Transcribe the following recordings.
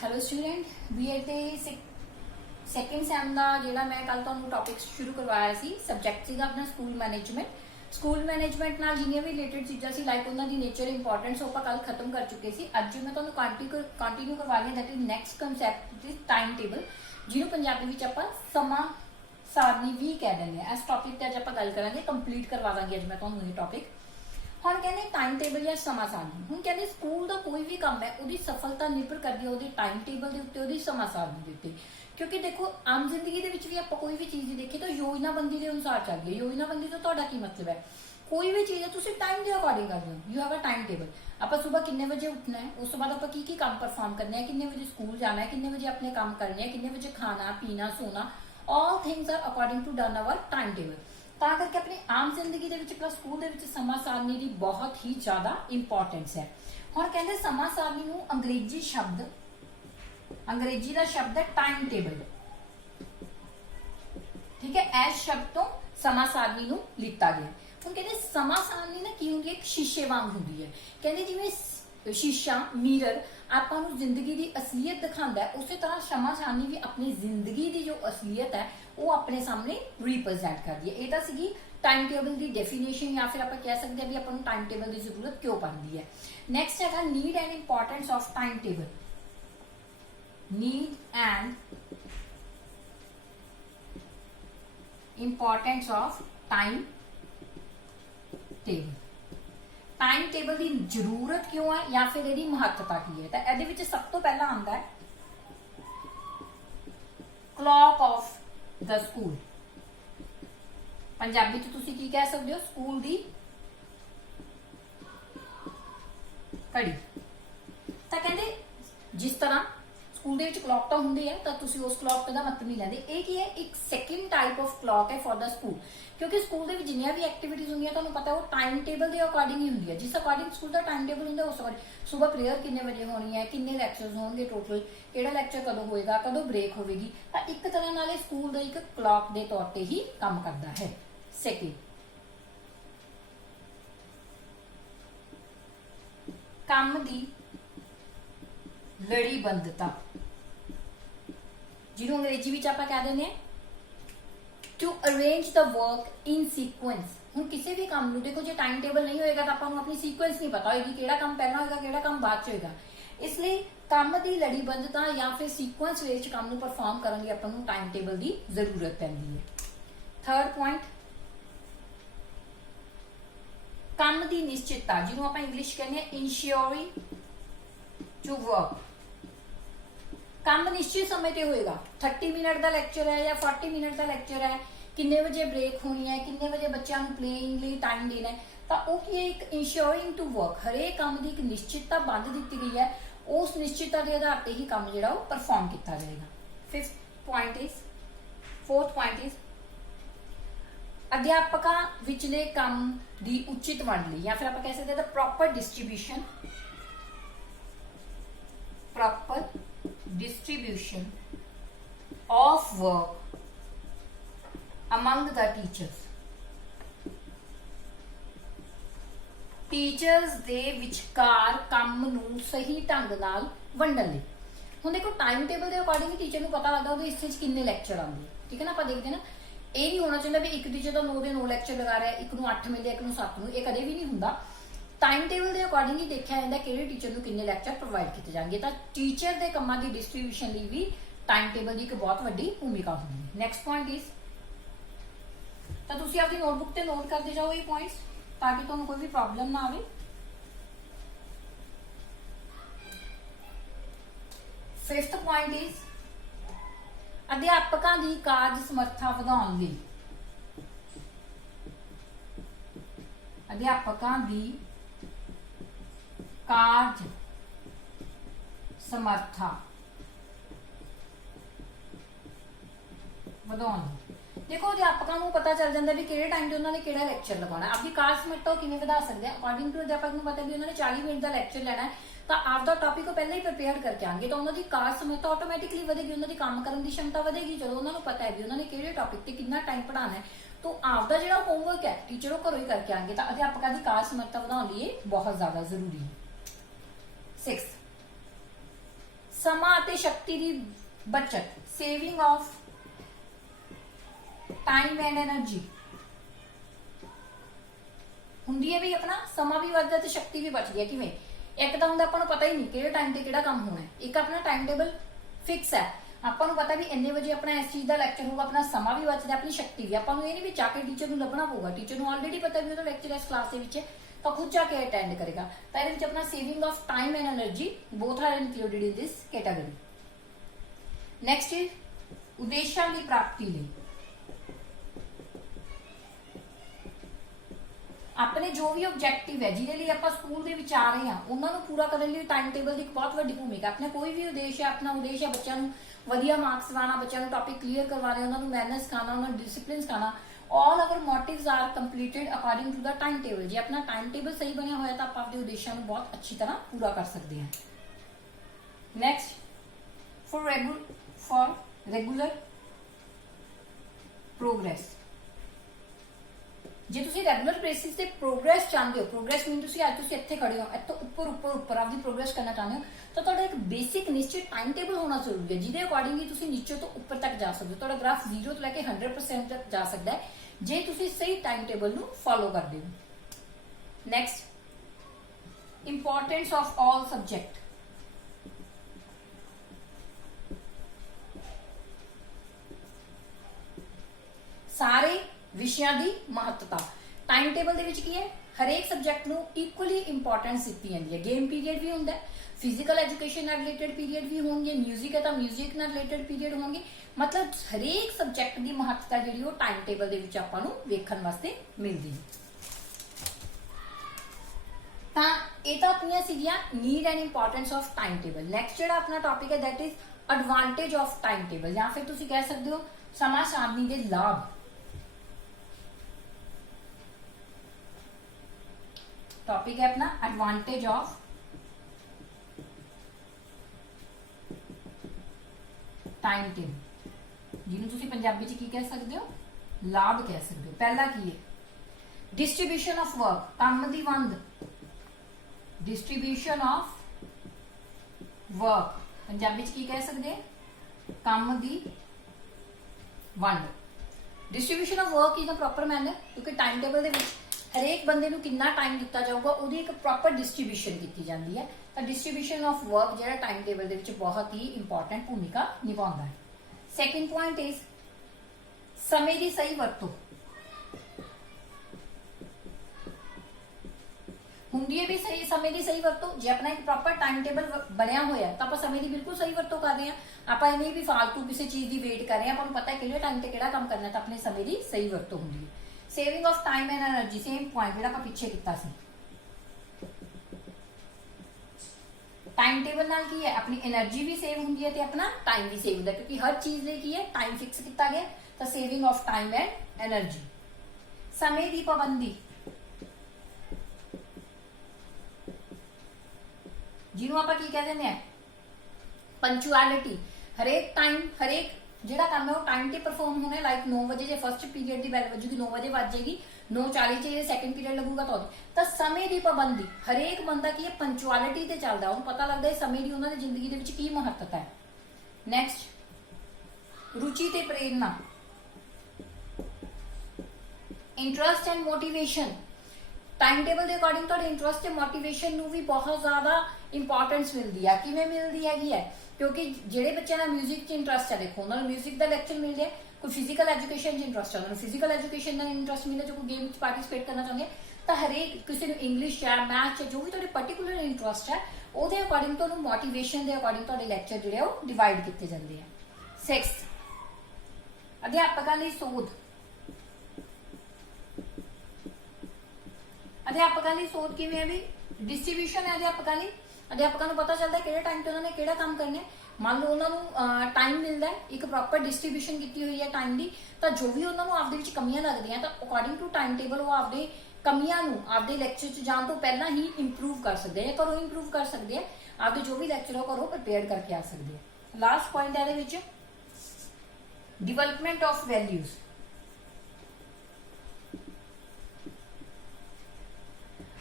Hello student BEd ਦੇ second ਸੈਮ ਦਾ ਜਿਹੜਾ ਮੈਂ ਕੱਲ ਤੁਹਾਨੂੰ ਟੌਪਿਕ ਸ਼ੁਰੂ ਕਰਵਾਇਆ ਸੀ ਸਬਜੈਕਟ ਸੀਗਾ ਆਪਣਾ ਸਕੂਲ ਮੈਨੇਜਮੈਂਟ ਨਾਲ ਜਿੰਨੀਆਂ ਵੀ ਰਿਲੇਟਡ ਚੀਜ਼ਾਂ ਸੀ ਲਾਈਕ ਉਹਨਾਂ ਦੀ ਨੇਚਰ ਇੰਪੋਰਟੈਂਸ ਆਪਾਂ ਕੱਲ ਖਤਮ ਕਰ ਚੁੱਕੇ ਸੀ। ਅੱਜ ਮੈਂ ਤੁਹਾਨੂੰ ਕੰਟੀਨਿਊ ਕਰਵਾ ਰਹੀ ਹਾਂ that is next concept is time table, ਜਿਹਨੂੰ ਪੰਜਾਬੀ ਵਿੱਚ ਆਪਾਂ ਸਮਾਂ ਸਾਰਣੀ ਵੀ ਕਹਿ ਦਿੰਦੇ ਆ। ਇਸ ਟੌਪਿਕ ਤੇ ਅੱਜ ਆਪਾਂ ਗੱਲ ਕਰਾਂਗੇ, ਕੰਪਲੀਟ ਕਰਵਾ ਦਾਂਗੇ ਅੱਜ ਮੈਂ ਤੁਹਾਨੂੰ ਇਹ ਟੌਪਿਕ। ਹੁਣ ਕਹਿੰਦੇ ਟਾਈਮ ਟੇਬਲ ਜਾਂ ਸਮਾਂ ਸਾਰਣੀ। ਹੁਣ ਕਹਿੰਦੇ ਸਕੂਲ ਦਾ ਕੋਈ ਵੀ ਕੰਮ ਹੈ ਉਹਦੀ ਸਫਲਤਾ ਨਿਰਭਰ ਕਰਦੀ ਹੈ ਉਹਦੇ ਟਾਈਮ ਟੇਬਲ ਦੇ ਉੱਤੇ, ਉਹਦੀ ਸਮਾਂ ਸਾਰਣੀ ਦੇ ਉੱਤੇ। ਕਿਉਂਕਿ ਦੇਖੋ ਆਮ ਜ਼ਿੰਦਗੀ ਦੇ ਵਿੱਚ ਵੀ ਆਪਾਂ ਕੋਈ ਵੀ ਚੀਜ਼ ਦੇਖੀਏ ਤਾਂ ਯੋਜਨਾਬੰਦੀ ਦੇ ਅਨੁਸਾਰ ਚੱਲਦੀ ਹੈ। ਯੋਜਨਾਬੰਦੀ ਤੋਂ ਤੁਹਾਡਾ ਕੀ ਮਤਲਬ ਹੈ? ਕੋਈ ਵੀ ਚੀਜ਼ ਹੈ ਤੁਸੀਂ ਟਾਈਮ ਦੇ ਅਕੋਰਡਿੰਗ ਕਰਦੇ ਹੋ। You have a time table. ਆਪਾਂ ਸਵੇਰ ਕਿੰਨੇ ਵਜੇ ਉੱਠਣਾ ਹੈ, ਉਸ ਤੋਂ ਬਾਅਦ ਆਪਾਂ ਕੀ ਕੰਮ ਪਰਫਾਰਮ ਕਰਨਾ ਹੈ, ਕਿੰਨੇ ਵਜੇ ਸਕੂਲ ਜਾਣਾ ਹੈ, ਕਿੰਨੇ ਵਜੇ ਆਪਣੇ ਕੰਮ ਕਰਨੇ ਹੈ, ਕਿੰਨੇ ਵਜੇ ਖਾਣਾ ਪੀਣਾ ਸੋਣਾ, all things are according to done our time table. ਤਾਂ ਕਰਕੇ ਆਪਣੀ ਆਮ ਜ਼ਿੰਦਗੀ ਦੇ ਵਿੱਚ ਪਲੱਸ ਸਕੂਲ ਦੇ ਵਿੱਚ ਸਮਾਂ ਸਾਰਣੀ ਦੀ ਬਹੁਤ ਹੀ ਜ਼ਿਆਦਾ ਇੰਪੋਰਟੈਂਸ ਹੈ। ਹੁਣ ਕਹਿੰਦੇ ਸਮਾਂ ਸਾਰਣੀ ਨੂੰ ਅੰਗਰੇਜ਼ੀ ਦਾ ਸ਼ਬਦ ਹੈ ਟਾਈਮ ਟੇਬਲ। ਠੀਕ ਹੈ, ਇਸ ਸ਼ਬਦ ਤੋਂ ਸਮਾਂ ਸਾਰਣੀ ਨੂੰ ਲਿੱਤਾ ਗਿਆ। ਹੁਣ ਕਹਿੰਦੇ ਸਮਾਂ ਸਾਰਣੀ ਨਾ ਕੀ ਹੁੰਦੀ ਹੈ? ਇੱਕ ਸ਼ੀਸ਼ੇ ਵਾਂਗ ਹੁੰਦੀ ਹੈ। ਕਹਿੰਦੇ ਜਿਵੇਂ ਸ਼ੀਸ਼ਾ ਮਿਰਰ ਆਪਾਂ ਨੂੰ ਜ਼ਿੰਦਗੀ ਦੀ ਅਸਲੀਅਤ ਦਿਖਾਉਂਦਾ ਹੈ, ਉਸੇ ਤਰ੍ਹਾਂ ਸਮਾਂ ਸਾਰਣੀ ਵੀ ਆਪਣੀ ਜ਼ਿੰਦਗੀ ਦੀ ਜੋ ਅਸਲੀਅਤ ਹੈ ਉਹ ਆਪਣੇ ਸਾਹਮਣੇ ਰਿਪਰੈਜ਼ੈਂਟ ਕਰਦੀ ਹੈ। ਇਹ ਤਾਂ ਸੀਗੀ ਟਾਈਮ ਟੇਬਲ ਦੀ ਡੈਫੀਨੇਸ਼ਨ, ਜਾਂ ਫਿਰ ਆਪਾਂ ਕਹਿ ਸਕਦੇ ਹਾਂ ਵੀ ਆਪਾਂ ਨੂੰ ਟਾਈਮ ਟੇਬਲ ਦੀ ਜ਼ਰੂਰਤ ਕਿਉਂ ਪੈਂਦੀ ਹੈ। ਨੈਕਸਟ ਹੈਗਾ need and importance of time table. Need and importance of time table. Time table ਦੀ ਜ਼ਰੂਰਤ ਕਿਉਂ ਹੈ ਜਾਂ ਫਿਰ ਇਹਦੀ ਮਹੱਤਤਾ ਕੀ ਹੈ? ਤਾਂ ਇਹਦੇ ਵਿੱਚ ਸਭ ਤੋਂ ਪਹਿਲਾਂ ਆਉਂਦਾ ਹੈ clock of the school. Punjabi ਚ ਤੁਸੀਂ ਕੀ ਕਹਿ ਸਕਦੇ ਹੋ? ਸਕੂਲ ਦੀ ਘੜੀ। ਤਾਂ ਕਹਿੰਦੇ ਜਿਸ ਤਰ੍ਹਾਂ ਸਕੂਲ ਦੇ ਵਿੱਚ ਕਲੌਕ ਤਾਂ ਹੁੰਦੀ ਹੈ ਤਾਂ ਤੁਸੀਂ ਉਸ ਕਲੌਕ ਦਾ ਮਤਲਬ ਨਹੀਂ ਲੈਂਦੇ। ਇਹ ਕੀ ਹੈ? ਇੱਕ ਸੈਕਿੰਡ ਟਾਈਪ ਆਫ ਕਲੌਕ ਹੈ ਫॉर ਦਾ ਸਕੂਲ। ਕਿਉਂਕਿ ਸਕੂਲ ਦੇ ਵਿੱਚ ਜਿੰਨੀਆਂ ਵੀ ਐਕਟੀਵਿਟੀਜ਼ ਹੁੰਦੀਆਂ ਤੁਹਾਨੂੰ ਪਤਾ ਉਹ ਟਾਈਮ ਟੇਬਲ ਦੇ ਅਕੋਰਡਿੰਗ ਹੀ ਹੁੰਦੀ ਹੈ। ਜਿਸ ਅਕੋਰਡਿੰਗ ਸਕੂਲ ਦਾ ਟਾਈਮ ਟੇਬਲ ਹੁੰਦਾ ਉਸ ਅਕੋਰਡਿੰਗ ਸਵੇਰ ਪ੍ਰੇਅਰ ਕਿੰਨੇ ਵਜੇ ਹੋਣੀ ਹੈ, ਕਿੰਨੇ ਲੈਕਚਰਸ ਹੋਣਗੇ ਟੋਟਲ, ਕਿਹੜਾ ਲੈਕਚਰ ਕਦੋਂ ਹੋਏਗਾ, ਕਦੋਂ ਬ੍ਰੇਕ ਹੋਵੇਗੀ। ਤਾਂ ਇੱਕ ਤਰ੍ਹਾਂ ਨਾਲ ਇਹ ਸਕੂਲ ਦਾ ਇੱਕ ਕਲੌਕ ਦੇ ਤੌਰ ਤੇ ਹੀ ਕੰਮ ਕਰਦਾ ਹੈ। ਸੈਕਿੰਡ ਕੰਮ ਦੀ ਲੜੀਬੰਧਤਾ, ਜਿਹਨੂੰ ਅੰਗਰੇਜ਼ੀ ਵਿੱਚ ਆਪਾਂ ਕਹਿ ਦਿੰਦੇ ਹਾਂ ਟੂ ਅਰੇਂਜ ਦਾ ਵਰਕ ਇਨ ਸੀਕੁਐਂਸ। ਹੁਣ ਕਿਸੇ ਵੀ ਕੰਮ ਨੂੰ ਦੇਖੋ ਜੇ ਟਾਈਮ ਟੇਬਲ ਨਹੀਂ ਹੋਏਗਾ ਤਾਂ ਆਪਾਂ ਨੂੰ ਆਪਣੀ ਸੀਕੁਐਂਸ ਨਹੀਂ ਪਤਾ ਹੋਏਗੀ, ਕਿਹੜਾ ਕੰਮ ਪਹਿਲਾਂ ਹੋਏਗਾ ਕਿਹੜਾ ਕੰਮ ਬਾਅਦ ਚ ਹੋਏਗਾ। ਇਸ ਲਈ ਕੰਮ ਦੀ ਲੜੀਬੰਧਤਾ ਜਾਂ ਫਿਰ ਸੀਕੁਐਂਸ ਵਿੱਚ ਕੰਮ ਨੂੰ ਪਰਫਾਰਮ ਕਰਨ ਲਈ ਆਪਾਂ ਨੂੰ ਟਾਈਮ ਟੇਬਲ ਦੀ ਜ਼ਰੂਰਤ ਪੈਂਦੀ ਹੈ। ਥਰਡ ਪੁਆਇੰਟ ਕੰਮ ਦੀ ਨਿਸ਼ਚਿਤਤਾ, ਜਿਹਨੂੰ ਆਪਾਂ ਇੰਗਲਿਸ਼ ਕਹਿੰਦੇ ਆ ਇੰਸ਼ੋਰਿੰਗ ਟੂ ਵਰਕ। ਕੰਮ ਨਿਸ਼ਚਿਤ ਸਮੇਂ ਤੇ ਹੋਏਗਾ। 30 ਮਿੰਟ ਦਾ ਲੈਕਚਰ ਹੈ ਜਾਂ 40 ਮਿੰਟ ਦਾ ਲੈਕਚਰ ਹੈ, ਕਿੰਨੇ ਵਜੇ ਬ੍ਰੇਕ ਹੋਣੀ ਹੈ, ਕਿੰਨੇ ਵਜੇ ਬੱਚਿਆਂ ਨੂੰ ਪਲੇਇੰਗ ਲਈ ਟਾਈਮ ਦੇਣਾ ਹੈ। ਤਾਂ ਉਹ ਕੀ ਹੈ? ਇੱਕ ਇੰਸ਼ੋਰਿੰਗ ਟੂ ਵਰਕ। ਹਰੇਕ ਕੰਮ ਦੀ ਇੱਕ ਨਿਸ਼ਚਿਤਤਾ ਬੰਦ ਦਿੱਤੀ ਗਈ ਹੈ, ਉਸ ਨਿਸ਼ਚਿਤਤਾ ਦੇ ਆਧਾਰ ਤੇ ਹੀ ਕੰਮ ਜਿਹੜਾ ਉਹ ਪਰਫਾਰਮ ਕੀਤਾ ਜਾਏਗਾ। ਫੋਰਥ ਪੁਆਇੰਟ ਇਜ਼ ਅਧਿਆਪਕਾਂ ਵਿਚਲੇ ਕੰਮ ਦੀ ਉਚਿਤ ਵੰਡ ਲਈ, ਜਾਂ ਫਿਰ ਆਪਾਂ ਕਹਿ ਸਕਦੇ ਹਾਂ proper distribution of work among the teachers ਦੇ ਵਿਚਕਾਰ ਕੰਮ ਨੂੰ ਸਹੀ ਢੰਗ ਨਾਲ ਵੰਡਣ ਲਈ। ਹੁਣ ਦੇਖੋ ਟਾਈਮ ਟੇਬਲ ਦੇ ਅਕੋਰਡਿੰਗ ਟੀਚਰ ਨੂੰ ਪਤਾ ਲੱਗਦਾ ਉਹਦੇ ਇਸ ਵਿੱਚ ਕਿੰਨੇ ਲੈਕਚਰ ਆਉਂਦੇ, ਠੀਕ ਹੈ ਨਾ। ਆਪਾਂ ਦੇਖਦੇ ਨਾ ਇਹ ਨਹੀਂ ਹੋਣਾ ਚਾਹੀਦਾ ਵੀ ਇੱਕ ਟੀਚਰ ਤਾਂ 9 ਦੇ 9 ਲੈਕਚਰ ਲਗਾ ਰਿਹਾ, ਇੱਕ ਨੂੰ 8 ਮਿਲਦੇ ਇੱਕ ਨੂੰ 7 ਨੂੰ, ਇਹ ਕਦੇ ਵੀ ਨਹੀਂ ਹੁੰਦਾ। ਟਾਈਮ ਟੇਬਲ ਦੇ ਅਕੋਰਡਿੰਗ ਹੀ ਦੇਖਿਆ ਜਾਂਦਾ ਕਿਹੜੇ ਟੀਚਰ ਨੂੰ ਕਿੰਨੇ ਲੈਕਚਰ ਪ੍ਰੋਵਾਈਡ ਕੀਤੇ ਜਾਣਗੇ। ਤਾਂ ਟੀਚਰ ਦੇ ਕੰਮਾਂ ਦੀ ਡਿਸਟ੍ਰੀਬਿਊਸ਼ਨ ਲਈ ਵੀ ਟਾਈਮ ਟੇਬਲ ਦੀ ਇੱਕ ਬਹੁਤ ਵੱਡੀ ਭੂਮਿਕਾ ਹੁੰਦੀ ਹੈ। ਨੈਕਸਟ ਪੁਆਇੰਟ ਇਜ਼, ਤਾਂ ਤੁਸੀਂ ਆਪਣੀ ਨੋਟਬੁੱਕ ਤੇ ਨੋਟ ਕਰਦੇ ਜਾਓ ਇਹ ਪੁਆਇੰਟਸ ਤਾਂ ਕਿ ਤੁਹਾਨੂੰ ਕੋਈ ਵੀ ਪ੍ਰੋਬਲਮ ਨਾ ਆਵੇ। ਫਿਫਥ ਪੁਆਇੰਟ ਇਜ਼ ਅਧਿਆਪਕਾਂ ਦੀ ਕਾਰਜ ਸਮਰੱਥਾ ਵਧਾਉਣ ਲਈ। ਅਧਿਆਪਕਾਂ ਦੀ ਕਾਰਜ ਸਮਰੱਥਾ ਵਧਾਉਣ। ਦੇਖੋ ਅਧਿਆਪਕਾਂ ਨੂੰ ਪਤਾ ਚੱਲ ਜਾਂਦਾ ਵੀ ਕਿਹੜੇ ਟਾਈਮ ਤੇ ਉਹਨਾਂ ਨੇ ਕਿਹੜਾ ਲੈਕਚਰ ਲਗਾਉਣਾ। ਆਪਣੀ ਕਾਰਜ ਸਮਰੱਥਾ ਕਿਵੇਂ ਵਧਾ ਸਕਦੇ ਆ? ਅਕੋਰਡਿੰਗ ਟੂ ਅਧਿਆਪਕ ਨੂੰ ਪਤਾ ਵੀ ਉਹਨਾਂ ਨੇ 40 ਮਿੰਟ ਦਾ ਲੈਕਚਰ ਲੈਣਾ ਹੈ ਤਾਂ ਆਪਦਾ ਟੌਪਿਕ ਉਹ ਪਹਿਲਾਂ ਹੀ ਪ੍ਰਿਪੇਅਰ ਕਰਕੇ ਆਣਗੇ, ਤਾਂ ਉਹਨਾਂ ਦੀ ਕਾਰਜ ਸਮਰੱਥਾ ਆਟੋਮੈਟਿਕਲੀ ਵਧੇਗੀ, ਉਹਨਾਂ ਦੀ ਕੰਮ ਕਰਨ ਦੀ ਸ਼ਮਤਾ ਵਧੇਗੀ। ਜਦੋਂ ਉਹਨਾਂ ਨੂੰ ਪਤਾ ਹੈ ਵੀ ਉਹਨਾਂ ਨੇ ਕਿਹੜੇ ਟੌਪਿਕ ਤੇ ਕਿੰਨਾ ਟਾਈਮ ਪੜ੍ਹਾਉਣਾ ਹੈ ਤਾਂ ਆਪਦਾ ਜਿਹੜਾ ਹੋਮਵਰਕ ਹੈ ਟੀਚਰ ਉਹ ਘਰੋਂ ਹੀ ਕਰਕੇ ਆਣਗੇ। ਤਾਂ ਅਧਿਆਪਕਾਂ ਦੀ ਕਾਰਜ ਸਮਰੱਥਾ ਵਧਾਉਣ ਲਈ ਇਹ ਬਹੁਤ ਜ਼ਿਆਦਾ ਜ਼ਰੂਰੀ ਹੈ। 6 ਸਮਾਂ ਅਤੇ ਸ਼ਕਤੀ ਦੀ ਬਚਤ, saving of time and energy ਹੁੰਦੀ ਹੈ ਵੀ ਆਪਣਾ ਸਮਾਂ ਵੀ ਬਚਦਾ ਤੇ ਸ਼ਕਤੀ ਵੀ ਬਚਦੀ ਹੈ। ਕਿਵੇਂ? ਇੱਕ ਤਾਂ ਹੁੰਦਾ ਆਪਾਂ ਨੂੰ ਪਤਾ ਹੀ ਨਹੀਂ ਕਿਹੜੇ ਟਾਈਮ ਤੇ ਕਿਹੜਾ ਕੰਮ ਹੋਣਾ ਹੈ, ਇੱਕ ਆਪਣਾ ਟਾਈਮ ਟੇਬਲ ਫਿਕਸ ਹੈ, ਆਪਾਂ ਨੂੰ ਪਤਾ ਵੀ ਇੰਨੇ ਵਜੇ ਆਪਣਾ ਇਸ ਚੀਜ਼ ਦਾ ਲੈਕਚਰ ਹੋਊਗਾ, ਆਪਣਾ ਸਮਾਂ ਵੀ ਬਚਦਾ, ਆਪਣੀ ਸ਼ਕਤੀ ਵੀ। ਆਪਾਂ ਨੂੰ ਇਹ ਨਹੀਂ ਵੀ ਜਾ ਕੇ ਟੀਚਰ ਨੂੰ ਲੱਭਣਾ ਪਊਗਾ, ਟੀਚਰ ਨੂੰ ਆਲਰੇਡੀ ਪਤਾ ਵੀ ਉਹਦਾ ਲੈਕਚਰ ਇਸ ਕਲਾਸ ਦੇ ਵਿੱਚ ਹੈ ਤਾਂ ਖੁਦ ਜਾ ਕੇ ਅਟੈਂਡ ਕਰੇਗਾ। ਤਾਂ ਇਹਦੇ ਵਿੱਚ ਆਪਣਾ saving of time and energy both are included in this category. Next is ਉਦੇਸ਼ਾਂ ਦੀ ਪ੍ਰਾਪਤੀ ਲਈ ਆਪਣੇ ਜੋ ਵੀ ਆਬਜੈਕਟਿਵ ਹੈ ਜਿਹਦੇ ਲਈ ਆਪਾਂ ਸਕੂਲ ਦੇ ਵਿੱਚ ਆ ਰਹੇ ਹਾਂ ਉਹਨਾਂ ਨੂੰ ਪੂਰਾ ਕਰਨ ਲਈ ਟਾਈਮ ਟੇਬਲ ਦੀ ਇੱਕ ਬਹੁਤ ਵੱਡੀ ਭੂਮਿਕਾ। ਆਪਣਾ ਕੋਈ ਵੀ ਉਦੇਸ਼ ਹੈ, ਆਪਣਾ ਉਦੇਸ਼ ਹੈ ਬੱਚਿਆਂ ਨੂੰ ਵਧੀਆ ਮਾਰਕਸ ਦਿਵਾਉਣਾ, ਬੱਚਿਆਂ ਨੂੰ ਟੌਪਿਕ ਕਲੀਅਰ ਕਰਵਾਉਣੇ, ਉਹਨਾਂ ਨੂੰ ਮੈਨਰਸ ਸਿਖਾਉਣਾ, ਉਹਨਾਂ ਨੂੰ ਡਿਸਿਪਲਿਨ ਸਿਖਾਉਣਾ। all our motives are completed according to the time table। ਜੇ ਆਪਣਾ ਟਾਈਮ ਟੇਬਲ ਸਹੀ ਬਣਿਆ ਹੋਇਆ ਤਾਂ ਆਪਾਂ ਆਪਣੇ ਉਦੇਸ਼ਾਂ ਨੂੰ ਬਹੁਤ ਅੱਛੀ ਤਰ੍ਹਾਂ ਪੂਰਾ ਕਰ ਸਕਦੇ ਹਾਂ। Next for regular progress। ਜੇ ਤੁਸੀਂ ਰੈਗੂਲਰ ਬੇਸਿਸ ਤੇ ਪ੍ਰੋਗਰੈਸ ਚਾਹੁੰਦੇ ਹੋ, ਪ੍ਰੋਗਰੈਸ ਮੀਨ ਤੁਸੀਂ ਅੱਜ ਤੁਸੀਂ ਇੱਥੇ ਖੜੇ ਹੋ, ਇੱਥੋਂ ਉੱਪਰ ਆਪਦੀ ਪ੍ਰੋਗਰੈਸ ਕਰਨਾ ਚਾਹੁੰਦੇ ਹੋ ਤਾਂ ਤੁਹਾਡਾ ਇੱਕ ਬੇਸਿਕ ਨਿਸ਼ਚਿਤ ਟਾਈਮ ਟੇਬਲ ਹੋਣਾ ਜ਼ਰੂਰੀ ਹੈ ਜਿਹਦੇ ਅਕੋਰਡਿੰਗਲੀ ਤੁਸੀਂ ਨੀਚੇ ਤੋਂ ਉੱਪਰ ਤੱਕ ਜਾ ਸਕਦੇ ਹੋ। ਤੁਹਾਡਾ ਗ੍ਰਾਫ 0 ਤੋਂ ਲੈ ਕੇ 100% ਤੱਕ ਜਾ ਸਕਦਾ ਹੈ ਜੇ ਤੁਸੀਂ ਸਹੀ ਟਾਈਮ ਟੇਬਲ ਨੂੰ ਫੋਲੋ ਕਰਦੇ ਹੋ। Next importance of all subject. ਸਾਰੇ ਵਿਸ਼ਿਆਂ ਦੀ ਮਹੱਤਤਾ। ਟਾਈਮ ਟੇਬਲ ਦੇ ਵਿੱਚ ਕੀ ਹੈ, ਹਰੇਕ ਸਬਜੈਕਟ ਨੂੰ ਇਕੁਅਲੀ ਇੰਪੋਰਟੈਂਸ ਦਿੱਤੀ ਜਾਂਦੀ ਹੈ। ਗੇਮ ਪੀਰੀਅਡ ਵੀ ਹੁੰਦਾ ਹੈ, ਫਿਜ਼ੀਕਲ ਐਜੂਕੇਸ਼ਨ ਨਾਲ ਰਿਲੇਟਡ ਪੀਰੀਅਡ ਵੀ ਹੋਣਗੇ, ਮਿਊਜ਼ਿਕ ਹੈ ਤਾਂ ਮਿਊਜ਼ਿਕ ਨਾਲ ਰਿਲੇਟਡ ਪੀਰੀਅਡ ਹੋਣਗੇ। ਮਤਲਬ ਹਰੇਕ ਸਬਜੈਕਟ ਦੀ ਮਹੱਤਤਾ ਜਿਹੜੀ ਉਹ ਟਾਈਮ ਟੇਬਲ ਦੇ ਵਿੱਚ ਆਪਾਂ ਨੂੰ ਵੇਖਣ ਵਾਸਤੇ ਮਿਲਦੀ ਹੈ। ਤਾਂ ਇਹ ਤਾਂ ਆਪਣੀਆਂ ਸੀਗੀਆਂ need and importance of time table. Next ਜਿਹੜਾ ਆਪਣਾ ਟੌਪਿਕ ਹੈ that is advantage of time table, ਜਾਂ ਫਿਰ ਤੁਸੀਂ ਕਹਿ ਸਕਦੇ ਹੋ ਸਮਾਂ ਸਾਰਣੀ ਦੇ ਲਾਭ। टॉपिक है अपना एडवांटेज ऑफ टाइम टेबल, जिन्होंने तुसी पंजाबी च की कह सकते हो, लाभ कह सकते हो। पहला की है डिस्ट्रीब्यूशन ऑफ वर्क, काम दी वंड। डिस्ट्रीब्यूशन ऑफ वर्क पंजाबी च की कह सकते हैं, काम दी वंड। Distribution of work is the proper manner, क्योंकि टाइम टेबल दे विच हरेक बंदे नूं कितना टाइम दिता जाऊगा ਉਹਦੀ ਇੱਕ ਪ੍ਰੋਪਰ ਡਿਸਟ੍ਰੀਬਿਊਸ਼ਨ ਕੀਤੀ ਜਾਂਦੀ ਹੈ। ਤਾਂ ਡਿਸਟ੍ਰੀਬਿਊਸ਼ਨ ਆਫ ਵਰਕ ਜਿਹੜਾ ਟਾਈਮ ਟੇਬਲ ਦੇ ਵਿੱਚ ਬਹੁਤ ਹੀ ਇੰਪੋਰਟੈਂਟ ਭੂਮਿਕਾ ਨਿਭਾਉਂਦਾ ਹੈ। ਸੈਕੰਡ ਪੁਆਇੰਟ ਇਜ਼ ਸਮੇਂ ਦੀ ਸਹੀ ਵਰਤੋਂ। ਹੁੰਦੀ ਹੈ ਵੀ ਸਹੀ ਸਮੇਂ ਦੀ ਸਹੀ ਵਰਤੋਂ। ਜੇ ਆਪਣਾ ਇੱਕ ਪ੍ਰੋਪਰ ਟਾਈਮ ਟੇਬਲ ਬਣਿਆ ਹੋਇਆ ਤਾਂ ਆਪਾਂ ਸਮੇਂ ਦੀ ਬਿਲਕੁਲ ਸਹੀ ਵਰਤੋਂ ਕਰ ਰਹੇ ਹਾਂ। ਆਪਾਂ ਇਹ ਨਹੀਂ ਵੀ ਫਾਲਤੂ ਕਿਸੇ ਚੀਜ਼ ਦੀ ਵੇਟ ਕਰ ਰਹੇ ਹਾਂ, ਆਪਾਂ ਨੂੰ ਪਤਾ ਹੈ ਕਿਹੜੇ ਟਾਈਮ ਤੇ ਕਿਹੜਾ ਕੰਮ ਕਰਨਾ, ਤਾਂ ਆਪਣੇ ਸਮੇਂ ਦੀ ਸਹੀ ਵਰਤੋਂ ਹੁੰਦੀ ਹੈ। Saving of time and energy, same point ਜਿਹੜਾ ਆਪਾਂ ਪਿੱਛੇ ਕੀਤਾ ਸੀ। ਟਾਈਮ ਟੇਬਲ ਨਾਲ ਕੀ ਹੈ, ਆਪਣੀ એનર્ਜੀ ਵੀ ਸੇਵ ਹੁੰਦੀ ਹੈ ਤੇ ਆਪਣਾ ਟਾਈਮ ਵੀ ਸੇਵ ਹੁੰਦਾ, ਕਿਉਂਕਿ ਹਰ ਚੀਜ਼ ਲਈ ਕੀ ਹੈ ਟਾਈਮ ਫਿਕਸ ਕੀਤਾ ਗਿਆ। ਤਾਂ saving of time and energy. ਸਮੇਂ ਦੀ ਪਾਬੰਦੀ, ਜਿਹਨੂੰ ਆਪਾਂ ਕੀ ਕਹਿੰਦੇ ਨੇ, ਪੰਚੁਅਲਿਟੀ। ਹਰੇਕ ਟਾਈਮ ਹਰੇਕ ਜਿਹੜਾ ਕੰਮ ਹੈ ਉਹ ਟਾਈਮ ਤੇ ਪਰਫਾਰਮ ਹੋਣਾ। ਲਾਈਕ 9 ਵਜੇ ਜੇ ਫਸਟ ਪੀਰੀਅਡ ਦੀ ਬੈਲ ਵੱਜੂਗੀ 9 ਵਜੇ ਵੱਜ ਜਾਏਗੀ, 9:40 ਚ ਜੇ ਸੈਕੰਡ ਪੀਰੀਅਡ ਲੱਗੂਗਾ ਤਾਂ ਸਮੇਂ ਦੀ ਪਾਬੰਦੀ। ਹਰੇਕ ਬੰਦਾ ਕੀ ਹੈ ਪੰਚੁਅਲਿਟੀ ਤੇ ਚੱਲਦਾ, ਉਹਨੂੰ ਪਤਾ ਲੱਗਦਾ ਹੈ ਸਮੇਂ ਦੀ ਉਹਨਾਂ ਦੀ ਜ਼ਿੰਦਗੀ ਦੇ ਵਿੱਚ ਕੀ ਮਹੱਤਤਾ ਹੈ। ਨੈਕਸਟ ਰੁਚੀ ਤੇ ਪ੍ਰੇਰਨਾ, interest and motivation. Time table ਦੇ ਅਕੋਰਡਿੰਗ ਤੁਹਾਡੇ ਇੰਟਰਸਟ ਤੇ ਮੋਟੀਵੇਸ਼ਨ ਨੂੰ ਵੀ ਬਹੁਤ ਜ਼ਿਆਦਾ ਇੰਪੋਰਟੈਂਸ ਮਿਲਦੀ ਹੈ। ਕਿਵੇਂ ਮਿਲਦੀ ਹੈਗੀ ਹੈ, ਕਿਉਂਕਿ ਜਿਹੜੇ ਬੱਚਿਆਂ ਦਾ ਮਿਊਜ਼ਿਕ 'ਚ ਇੰਟਰਸਟ ਹੈ, ਦੇਖੋ ਉਹਨਾਂ ਨੂੰ ਮਿਊਜ਼ਿਕ ਦਾ ਲੈਕਚਰ ਮਿਲ ਰਿਹਾ। ਕੋਈ ਫਿਜ਼ੀਕਲ ਐਜੂਕੇਸ਼ਨ 'ਚ ਇੰਟਰਸਟ ਹੈ, ਉਹਨਾਂ ਨੂੰ ਫਿਜ਼ੀਕਲ ਐਜੂਕੇਸ਼ਨ ਦਾ ਇੰਟਰਸਟ ਮਿਲਦਾ। ਜੋ ਕੋਈ ਗੇਮ 'ਚ ਪਾਰਟਿਸਿਪੇਟ ਕਰਨਾ ਚਾਹੁੰਦੇ ਤਾਂ ਹਰੇਕ ਕਿਸੇ ਨੂੰ ਇੰਗਲਿਸ਼ ਹੈ, ਮੈਥ 'ਚ, ਜੋ ਵੀ ਤੁਹਾਡੇ ਪਰਟੀਕੂਲਰ ਇੰਟਰਸਟ ਹੈ ਉਹਦੇ ਅਕੋਰਡਿੰਗ ਤੁਹਾਨੂੰ ਮੋਟੀਵੇਸ਼ਨ ਦੇ ਅਕੋਰਡਿੰਗ ਤੁਹਾਡੇ ਲੈਕਚਰ ਜਿਹੜੇ ਉਹ ਡਿਵਾਈਡ ਕੀਤੇ ਜਾਂਦੇ ਆ। 6 ਅਧਿਆਪਕਾਂ ਲਈ ਸੋਧ। ਅਧਿਆਪਕਾਂ ਲਈ ਸੋਧ ਕਿਵੇਂ ਹੈ ਵੀ ਡਿਸਟ੍ਰੀਬਿਊਸ਼ਨ ਹੈ ਅਧਿਆਪਕਾਂ ਲਈ। ਅਧਿਆਪਕਾਂ ਨੂੰ ਪਤਾ ਚੱਲਦਾ ਕਿਹੜੇ ਟਾਈਮ ਤੇ ਉਹਨਾਂ ਨੇ ਕਿਹੜਾ ਕੰਮ ਕਰਨਾ ਹੈ। ਮੰਨ ਲਓ ਉਹਨਾਂ ਨੂੰ ਟਾਈਮ ਮਿਲਦਾ ਹੈ, ਇੱਕ ਪ੍ਰੋਪਰ ਡਿਸਟ੍ਰੀਬਿਊਸ਼ਨ ਕੀਤੀ ਹੋਈ ਹੈ ਟਾਈਮ ਦੀ, ਤਾਂ ਜੋ ਵੀ ਉਹਨਾਂ ਨੂੰ ਆਪਦੇ ਵਿੱਚ ਕਮੀਆਂ ਲੱਗਦੀਆਂ ਤਾਂ ਅਕੋਰਡਿੰਗ ਟੂ ਟਾਈਮ ਟੇਬਲ ਉਹ ਆਪਦੇ ਕਮੀਆਂ ਨੂੰ ਆਪਦੇ ਲੈਕਚਰ 'ਚ ਜਾਣ ਤੋਂ ਪਹਿਲਾਂ ਹੀ ਇੰਪਰੂਵ ਕਰ ਸਕਦੇ ਆ, ਘਰੋਂ ਇੰਪਰੂਵ ਕਰ ਸਕਦੇ ਆ। ਆਪਦੇ ਜੋ ਵੀ ਲੈਕਚਰ ਉਹ ਘਰੋਂ ਪ੍ਰਿਪੇਅਰ ਕਰਕੇ ਆ ਸਕਦੇ ਆ। ਲਾਸਟ ਪੁਆਇੰਟ ਹੈ ਇਹਦੇ ਵਿੱਚ ਡਿਵੈਲਪਮੈਂਟ ਆਫ ਵੈਲਿਊਜ਼।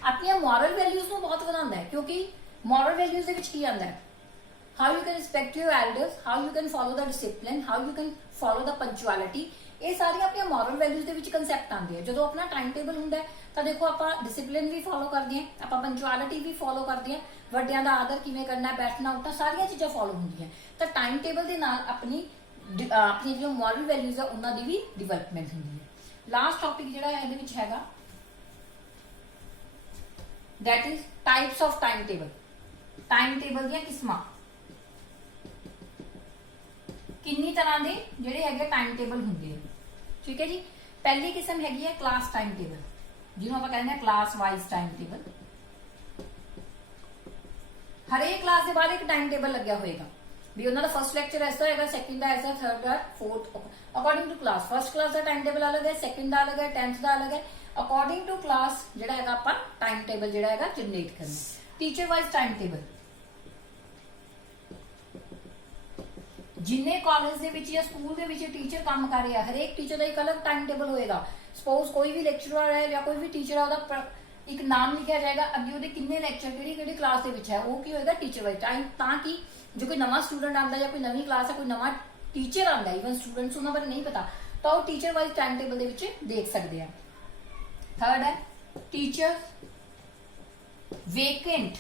ਆਪਣੀਆਂ ਮੋਰਲ ਵੈਲਿਊਜ਼ ਨੂੰ ਬਹੁਤ ਵਧਾਉਂਦਾ ਹੈ, ਕਿਉਂਕਿ ਮੋਰਲ ਵੈਲਿਊਜ਼ ਦੇ ਵਿੱਚ ਕੀ ਆਉਂਦਾ ਹੈ, how you can respect your elders, how you can follow the discipline, how you can follow the punctuality। ਇਹ ਸਾਰੀਆਂ ਆਪਣੀਆਂ ਮੋਰਲ ਵੈਲਿਊਜ਼ ਦੇ ਵਿੱਚ ਕਨਸੈਪਟ ਆਉਂਦੇ ਆ। ਜਦੋਂ ਆਪਣਾ ਟਾਈਮ ਟੇਬਲ ਹੁੰਦਾ ਤਾਂ ਦੇਖੋ ਆਪਾਂ ਡਿਸਪਲਿਨ ਵੀ ਫੋਲੋ ਕਰਦੇ ਆ, ਆਪਾਂ ਪੰਚੁਅਲਿਟੀ ਵੀ ਫੋਲੋ ਕਰਦੇ ਆ, ਵੱਡਿਆਂ ਦਾ ਆਦਰ ਕਿਵੇਂ ਕਰਨਾ, ਬੈਠਣਾ ਉੱਠਣਾ, ਸਾਰੀਆਂ ਚੀਜ਼ਾਂ ਫੋਲੋ ਹੁੰਦੀਆਂ। ਤਾਂ ਟਾਈਮ ਟੇਬਲ ਦੇ ਨਾਲ ਆਪਣੀ ਜੋ ਮੋਰਲ ਵੈਲਿਊਜ਼ ਆ ਉਹਨਾਂ ਦੀ ਵੀ ਡਿਵੈਲਪਮੈਂਟ ਹੁੰਦੀ ਹੈ। ਲਾਸਟ ਟੌਪਿਕ ਜਿਹੜਾ ਇਹਦੇ ਵਿੱਚ ਹੈਗਾ that is types of timetable। Time table ਦੀਆਂ ਕਿਸਮਾਂ, ਕਿੰਨੀ ਤਰ੍ਹਾਂ ਦੇ ਜਿਹੜੇ ਹੈਗੇ ਟਾਈਮ ਟੇਬਲ ਹੁੰਦੇ ਆ, ਠੀਕ ਹੈ ਜੀ। ਪਹਿਲੀ ਕਿਸਮ ਹੈਗੀ ਹੈ ਕਲਾਸ ਟਾਈਮ ਟੇਬਲ, ਜਿਹਨੂੰ ਆਪਾਂ ਕਹਿੰਦੇ ਆ ਕਲਾਸ ਵਾਈਜ਼ ਟਾਈਮ ਟੇਬਲ। ਹਰੇਕ ਕਲਾਸ ਦੇ ਬਾਅਦ ਇੱਕ ਟਾਈਮ ਟੇਬਲ ਲੱਗਿਆ ਹੋਏਗਾ ਵੀ ਉਹਨਾਂ ਦਾ ਫਸਟ ਲੈਕਚਰ ਐਸਾ ਹੋਏਗਾ, ਸੈਕਿੰਡ ਦਾ ਐਸਾ, ਥਰਡ ਦਾ, fourth, according to class. First class ਦਾ ਟਾਈਮ ਟੇਬਲ ਅਲੱਗ ਹੈ, ਸੈਕਿੰਡ ਦਾ ਅਲੱਗ ਹੈ, 10th ਦਾ ਅਲੱਗ ਹੈ। ਅਕੋਰਡਿੰਗ ਟੂ ਕਲਾਸ ਜਿਹੜਾ ਹੈਗਾ ਆਪਾਂ ਟਾਈਮ ਟੇਬਲ ਜਿਹੜਾ ਹੈਗਾ ਜਨਰੇਟ ਕਰਨਾ। ਟੀਚਰ ਵਾਈਜ਼ ਟਾਈਮ ਟੇਬਲ, ਜਿੰਨੇ ਕਾਲਜ ਦੇ ਵਿੱਚ ਜਾਂ ਸਕੂਲ ਦੇ ਵਿੱਚ ਟੀਚਰ ਕੰਮ ਕਰ ਰਿਹਾ, ਹਰੇਕ ਟੀਚਰ ਦਾ ਇੱਕ ਅਲੱਗ ਟਾਈਮ ਟੇਬਲ ਹੋਏਗਾ। ਸਪੋਜ਼ ਕੋਈ ਵੀ ਲੈਕਚਰਰ ਹੈ ਜਾਂ ਕੋਈ ਵੀ ਟੀਚਰ ਹੈ, ਉਹਦਾ ਇੱਕ ਨਾਮ ਲਿਖਿਆ ਜਾਏਗਾ, ਅੱਗੇ ਉਹਦੇ ਕਿੰਨੇ ਲੈਕਚਰ ਕਿਹੜੀ ਕਿਹੜੀ ਕਲਾਸ ਦੇ ਵਿੱਚ ਹੈ, ਉਹ ਕੀ ਹੋਏਗਾ ਟੀਚਰ ਵਾਈਜ਼ ਟਾਈਮ। ਤਾਂ ਕਿ ਜੋ ਕੋਈ ਨਵਾਂ ਸਟੂਡੈਂਟ ਆਉਂਦਾ ਜਾਂ ਕੋਈ ਨਵੀਂ ਕਲਾਸ ਹੈ, ਕੋਈ ਨਵਾਂ ਟੀਚਰ ਆਉਂਦਾ, ਇਵਨ ਸਟੂਡੈਂਟਸ ਉਹਨਾਂ ਬਾਰੇ ਨਹੀਂ ਪਤਾ, ਤਾਂ ਉਹ ਟੀਚਰ ਵਾਈਜ਼ ਟਾਈਮ ਟੇਬਲ ਦੇ ਵਿੱਚ ਦੇਖ ਸਕਦੇ ਆ। ਥਰਡ ਹੈ teacher vacant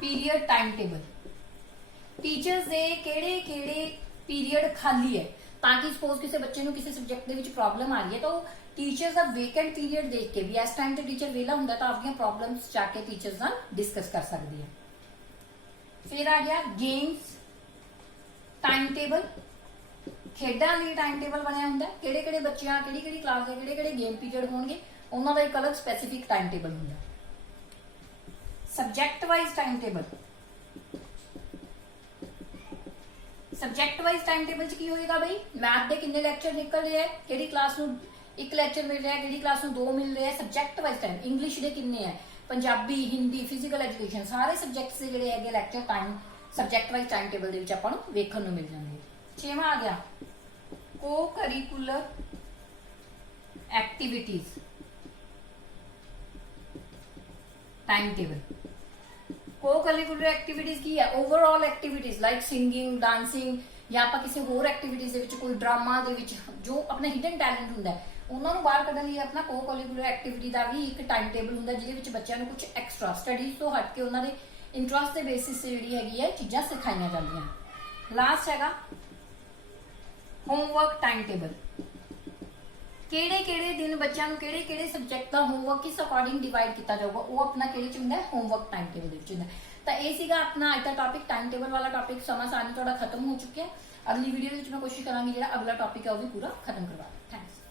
period time table. Teachers ਦੇ ਕਿਹੜੇ ਕਿਹੜੇ ਪੀਰੀਅਡ ਖਾਲੀ ਹੈ, ਤਾਂ ਕਿ ਸਪੋਜ਼ ਕਿਸੇ ਬੱਚੇ ਨੂੰ ਕਿਸੇ ਸਬਜੈਕਟ ਦੇ ਵਿੱਚ ਪ੍ਰੋਬਲਮ ਆ ਰਹੀ ਹੈ ਤਾਂ ਉਹ ਟੀਚਰਸ ਦਾ ਵੇਕੈਂਟ ਪੀਰੀਅਡ ਦੇਖ ਕੇ ਵੀ ਇਸ ਟਾਈਮ ਤੇ ਟੀਚਰ ਵਿਹਲਾ ਹੁੰਦਾ ਤਾਂ ਆਪਣੀਆਂ ਪ੍ਰੋਬਲਮਸ ਜਾ ਕੇ ਟੀਚਰਸ ਨਾਲ ਡਿਸਕਸ ਕਰ ਸਕਦੀ ਹੈ। ਫਿਰ ਆ ਗਿਆ ਗੇਮਸ ਟਾਈਮ ਟੇਬਲ। ਖੇਡਾਂ ਲਈ ਟਾਈਮ ਟੇਬਲ ਬਣਿਆ ਹੁੰਦਾ, ਕਿਹੜੇ ਕਿਹੜੇ ਬੱਚਿਆਂ ਕਿਹੜੀ ਕਿਹੜੀ ਕਲਾਸ ਦੇ ਕਿਹੜੇ ਕਿਹੜੇ ਗੇਮ ਪੀਰੀਅਡ ਹੋਣਗੇ, ਉਹਨਾਂ ਦਾ ਇੱਕ ਅਲੱਗ ਸਪੈਸੀਫਿਕ ਟਾਈਮ ਟੇਬਲ ਹੁੰਦਾ। Subject wise time table, subject wise time table ਚ ਕੀ ਹੋਏਗਾ ਬਈ, ਮੈਥ ਦੇ ਕਿੰਨੇ ਲੈਕਚਰ ਨਿਕਲ ਰਹੇ ਹੈ, ਕਿਹੜੀ ਕਲਾਸ ਨੂੰ ਇੱਕ ਲੈਕਚਰ ਮਿਲ ਰਿਹਾ, ਕਿਹੜੀ ਕਲਾਸ ਨੂੰ 2 ਮਿਲ ਰਹੇ ਹੈ। ਸਬਜੈਕਟ ਵਾਈਜ਼ ਟਾਈਮ, ਇੰਗਲਿਸ਼ ਦੇ ਕਿੰਨੇ ਹੈ, ਪੰਜਾਬੀ, ਹਿੰਦੀ, ਫਿਜ਼ੀਕਲ ਐਜੂਕੇਸ਼ਨ, ਸਾਰੇ ਸਬਜੈਕਟਸ ਦੇ ਜਿਹੜੇ ਹੈਗੇ lecture time subject wise time table ਦੇ ਵਿੱਚ ਆਪਾਂ ਨੂੰ ਵੇਖਣ ਨੂੰ ਮਿਲ ਜਾਂਦੇ। 6ਵਾਂ ਆ ਗਿਆ ਕੋ ਕਰਿਕੂਲਰ ਐਕਟੀਵਿਟੀਜ਼ ਟਾਈਮ ਟੇਬਲ। ਕੋ ਕਰਿਕੂਲਰ ਐਕਟੀਵਿਟੀਜ਼ ਕੀ ਹੈ, overall activities like singing, dancing, ਜਾਂ ਆਪਾਂ ਕਿਸੇ ਹੋਰ ਐਕਟੀਵਿਟੀਜ਼ ਦੇ ਵਿੱਚ ਕੋਈ ਡਰਾਮਾ ਦੇ ਵਿੱਚ ਜੋ ਆਪਣਾ ਹਿਡਨ ਟੈਲੈਂਟ ਹੁੰਦਾ ਹੈ ਉਹਨਾਂ ਨੂੰ ਬਾਹਰ ਕੱਢਣ ਲਈ ਆਪਣਾ ਕੋ ਕਰਿਕੂਲਰ ਐਕਟੀਵਿਟੀ ਦਾ ਵੀ ਇੱਕ ਟਾਈਮ ਟੇਬਲ ਹੁੰਦਾ, ਜਿਹਦੇ ਵਿੱਚ ਬੱਚਿਆਂ ਨੂੰ ਕੁਝ ਐਕਸਟਰਾ ਸਟੱਡੀਜ਼ ਤੋਂ ਹਟ ਕੇ ਉਹਨਾਂ ਦੇ ਇੰਟਰਸਟ ਦੇ ਬੇਸਿਸ ਤੇ ਜਿਹੜੀ ਹੈਗੀ ਹੈ ਚੀਜ਼ਾਂ ਸਿਖਾਈਆਂ ਜਾਂਦੀਆਂ। ਲਾਸਟ ਹੈਗਾ ਹੋਮਵਰਕ ਟਾਈਮ ਟੇਬਲ। ਕਿਹੜੇ ਕਿਹੜੇ ਦਿਨ ਬੱਚਿਆਂ ਨੂੰ ਕਿਹੜੇ ਕਿਹੜੇ ਸਬਜੈਕਟ ਦਾ ਹੋਮਵਰਕ ਕਿਸ ਅਕੋਰਡਿੰਗ ਡਿਵਾਈਡ ਕੀਤਾ ਜਾਊਗਾ, ਉਹ ਆਪਣਾ ਕਿਹੜੇ ਚ ਹੁੰਦਾ, ਹੋਮਵਰਕ ਟਾਈਮ ਟੇਬਲ ਦੇ ਵਿੱਚ ਹੁੰਦਾ। ਤਾਂ ਇਹ ਸੀਗਾ ਆਪਣਾ ਅੱਜ ਦਾ ਟੌਪਿਕ, ਟਾਈਮ ਟੇਬਲ ਵਾਲਾ ਟੌਪਿਕ। ਸਮਾਂ ਸਾਰਣੀ ਤੁਹਾਡਾ ਖਤਮ ਹੋ ਚੁੱਕਿਆ। ਅਗਲੀ ਵੀਡੀਓ ਵਿੱਚ ਮੈਂ ਕੋਸ਼ਿਸ਼ ਕਰਾਂਗੀ ਜਿਹੜਾ ਅਗਲਾ ਟੌਪਿਕ ਹੈ ਉਹ ਵੀ ਪੂਰਾ ਖਤਮ ਕਰਵਾ ਦਾਂ। ਥੈਂਕਸ।